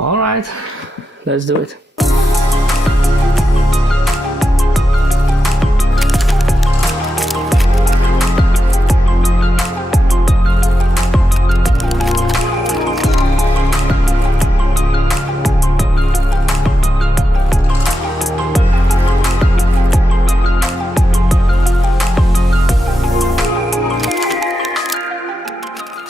Alright, let's do it.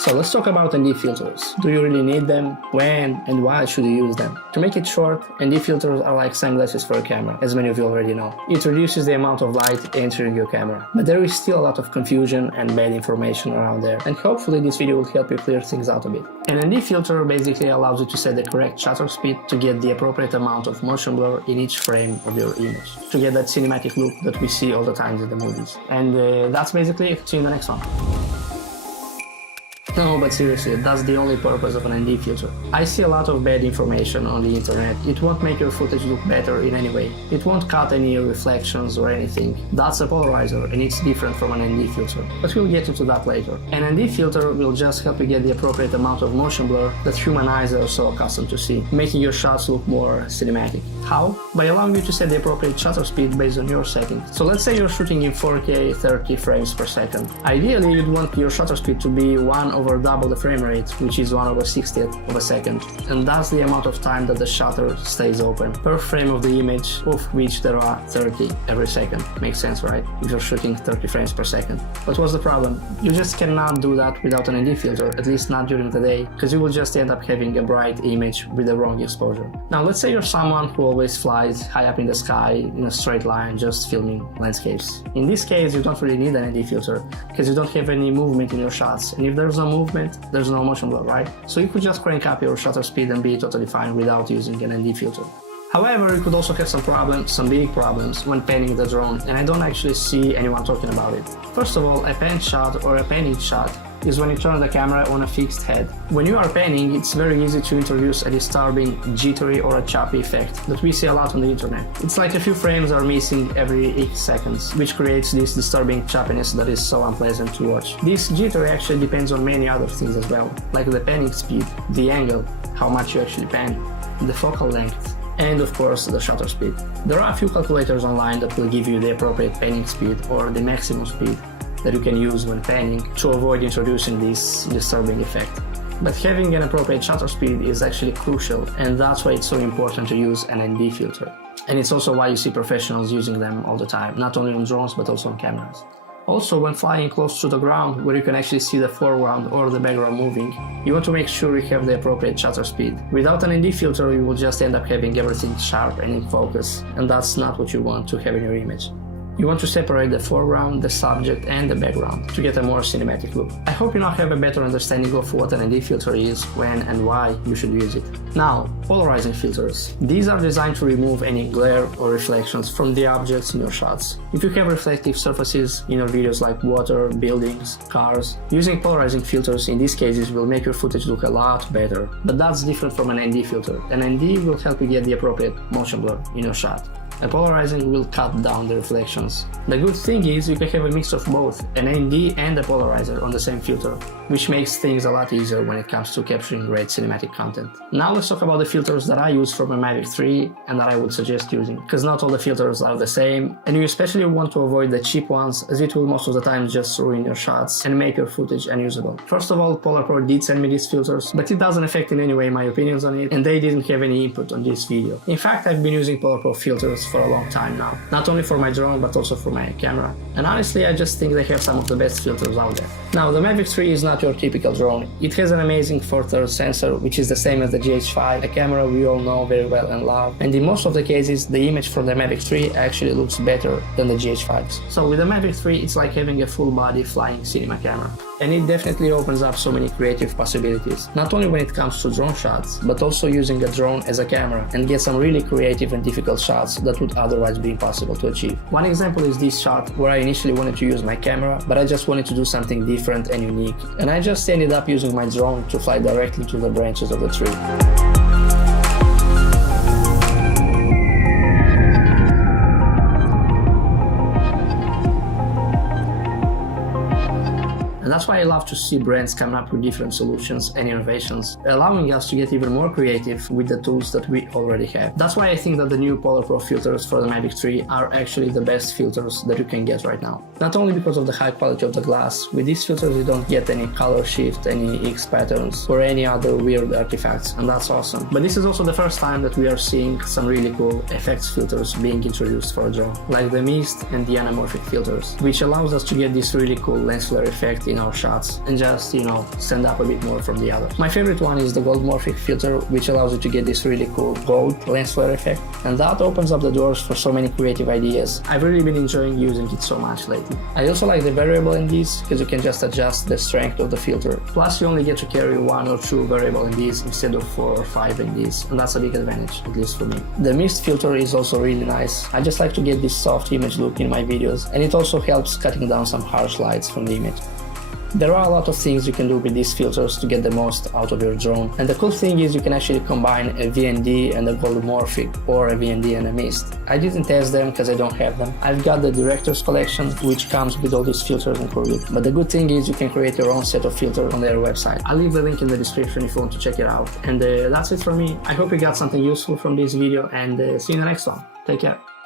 So let's talk about ND filters. Do you really need them? When and why should you use them? To make it short, ND filters are like sunglasses for a camera, as many of you already know. It reduces the amount of light entering your camera. But there is still a lot of confusion and bad information around there, and hopefully this video will help you clear things out a bit. An ND filter basically allows you to set the correct shutter speed to get the appropriate amount of motion blur in each frame of your image, to get that cinematic look that we see all the time in the movies. And that's basically it. See you in the next one. No, but seriously, that's the only purpose of an ND filter. I see a lot of bad information on the internet. It won't make your footage look better in any way. It won't cut any reflections or anything. That's a polarizer and it's different from an ND filter. But we'll get into that later. An ND filter will just help you get the appropriate amount of motion blur that human eyes are so accustomed to see, making your shots look more cinematic. How? By allowing you to set the appropriate shutter speed based on your settings. So let's say you're shooting in 4K 30 frames per second. Ideally, you'd want your shutter speed to be 1/double the frame rate, which is 1/60th of a second, and that's the amount of time that the shutter stays open per frame of the image, of which there are 30 every second. Makes sense, right? If you're shooting 30 frames per second. But what's the problem? You just cannot do that without an ND filter, at least not during the day, because you will just end up having a bright image with the wrong exposure. Now let's say you're someone who always flies high up in the sky in a straight line just filming landscapes. In this case, you don't really need an ND filter because you don't have any movement in your shots, and if there's no movement, there's no motion blur, right? So you could just crank up your shutter speed and be totally fine without using an ND filter. However, you could also have some problems, some big problems, when panning the drone, and I don't actually see anyone talking about it. First of all, a pan shot or a panning shot is when you turn the camera on a fixed head. When you are panning, it's very easy to introduce a disturbing, jittery or a choppy effect that we see a lot on the internet. It's like a few frames are missing every X seconds, which creates this disturbing choppiness that is so unpleasant to watch. This jittery actually depends on many other things as well, like the panning speed, the angle, how much you actually pan, the focal length, and of course the shutter speed. There are a few calculators online that will give you the appropriate panning speed or the maximum speed that you can use when panning to avoid introducing this disturbing effect. But having an appropriate shutter speed is actually crucial, and that's why it's so important to use an ND filter. And it's also why you see professionals using them all the time, not only on drones but also on cameras. Also, when flying close to the ground, where you can actually see the foreground or the background moving, you want to make sure you have the appropriate shutter speed. Without an ND filter, you will just end up having everything sharp and in focus, and that's not what you want to have in your image. You want to separate the foreground, the subject, and the background to get a more cinematic look. I hope you now have a better understanding of what an ND filter is, when and why you should use it. Now, polarizing filters. These are designed to remove any glare or reflections from the objects in your shots. If you have reflective surfaces in your videos like water, buildings, cars, using polarizing filters in these cases will make your footage look a lot better. But that's different from an ND filter. An ND will help you get the appropriate motion blur in your shot. A polarizing will cut down the reflections. The good thing is you can have a mix of both, an ND and a polarizer on the same filter, which makes things a lot easier when it comes to capturing great cinematic content. Now let's talk about the filters that I use for my Mavic 3 and that I would suggest using, because not all the filters are the same, and you especially want to avoid the cheap ones, as it will most of the time just ruin your shots and make your footage unusable. First of all, PolarPro did send me these filters, but it doesn't affect in any way my opinions on it, and they didn't have any input on this video. In fact, I've been using PolarPro filters for a long time now, not only for my drone but also for my camera, and honestly I just think they have some of the best filters out there. Now, the Mavic 3 is not your typical drone. It has an amazing 4/3 sensor, which is the same as the GH5, a camera we all know very well and love, and in most of the cases the image from the Mavic 3 actually looks better than the GH5s. So with the Mavic 3 it's like having a full body flying cinema camera. And it definitely opens up so many creative possibilities, not only when it comes to drone shots, but also using a drone as a camera and get some really creative and difficult shots that would otherwise be impossible to achieve. One example is this shot where I initially wanted to use my camera, but I just wanted to do something different and unique, and I just ended up using my drone to fly directly to the branches of the tree. And that's why I love to see brands coming up with different solutions and innovations, allowing us to get even more creative with the tools that we already have. That's why I think that the new Polar Pro filters for the Mavic 3 are actually the best filters that you can get right now. Not only because of the high quality of the glass, with these filters you don't get any color shift, any X patterns, or any other weird artifacts, and that's awesome. But this is also the first time that we are seeing some really cool effects filters being introduced for a draw, like the mist and the anamorphic filters, which allows us to get this really cool lens flare effect in our shots and just, stand up a bit more from the others. My favorite one is the gold morphic filter, which allows you to get this really cool gold lens flare effect, and that opens up the doors for so many creative ideas. I've really been enjoying using it so much lately. I also like the variable NDs because you can just adjust the strength of the filter. Plus you only get to carry 1 or 2 variable NDs instead of 4 or 5 NDs, and that's a big advantage, at least for me. The mist filter is also really nice. I just like to get this soft image look in my videos, and it also helps cutting down some harsh lights from the image. There are a lot of things you can do with these filters to get the most out of your drone, and the cool thing is you can actually combine a VND and a gold morphic, or a VND and a mist. I didn't test them because I don't have them. I've got the Director's Collection, which comes with all these filters included, but the good thing is you can create your own set of filters on their website. I'll leave the link in the description if you want to check it out. And that's it from me. I hope you got something useful from this video, and see you in the next one. Take care.